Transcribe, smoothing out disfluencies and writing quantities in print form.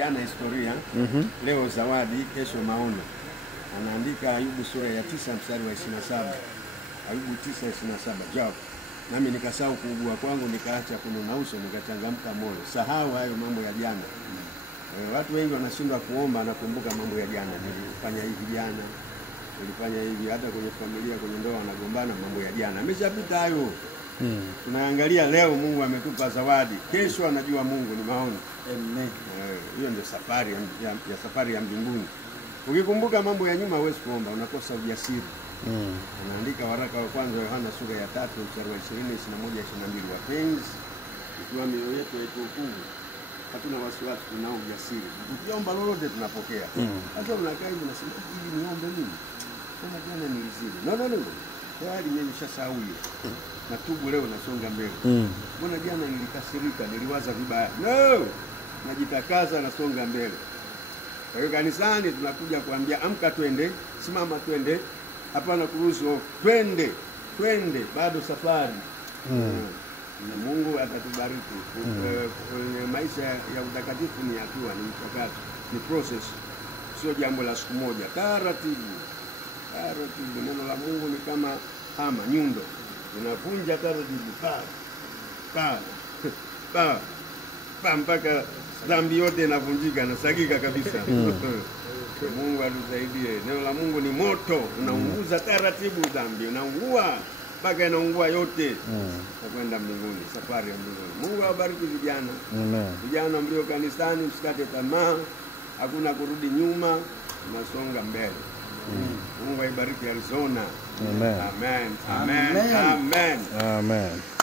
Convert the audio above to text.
jana historia, leo zawadi, kesho maono. Anaandika Ayubu sura ya 9 mstari wa 27. Ayubu 9:27. Jao. Nami nikasahau kuugua kwangu, nikaacha kununa uso, nikachangamka moyo. Sahau hayo mambo ya jana. Watu wengi wanashindwa kuomba na kumbuka mambo ya jana. Nilifanya hivi jana, nilifanya hivi, hata kwenye familia, kwenye ndoa wanagombana mambo ya jana. Ameshapita hayo. Tunaangalia leo Mungu ametupa zawadi. Kesho anajua Mungu ni maono. Amen. Hiyo ndio safari ya mbinguni. Ukikumbuka mambo ya nyuma huwezi kuomba, unakosa ujasiri. Anaandika waraka wa kwanza Yohana sura ya 3 mstari wa 20, 21, 22. Wapenzi, ikiwa mioyo yetu haikuhukumu, hatuna wasiwasi, tunao ujasiri. Ukiomba lolote tunapokea. Sasa unakaa hivi unasema hivi niombe nini? Kama jana nilizidi. No. Tayari nimeshasahau hiyo. Natubu leo, nasonga mbele. Mbona jana nilikasirika, niliwaza vibaya? No! Najitakaza, nasonga mbele. Kwa hiyo kanisani tunakuja kuambia amka twende, simama twende, hapana kuruhusu, twende, bado safari. Mungu atatubariki. Maisha ya utakatifu ni hatua, ni mchakato, ni process. Sio jambo la siku moja. Taratibu. Neno la Mungu ni kama hama, nyundo. Unavunja taratibu, mpaka dhambi yote inavunjika na sagika kabisa. Mungu atusaidie. Neno la Mungu ni moto, unaunguza taratibu dhambi, unaungua mpaka inaungua yote. Takwenda mbinguni, safari ya mbinguni. Mungu awabariki vijana. Vijana mlio kanisani, msikate tamaa. Hakuna kurudi nyuma, tunasonga mbele. Mungu aibariki Arizona. Amen.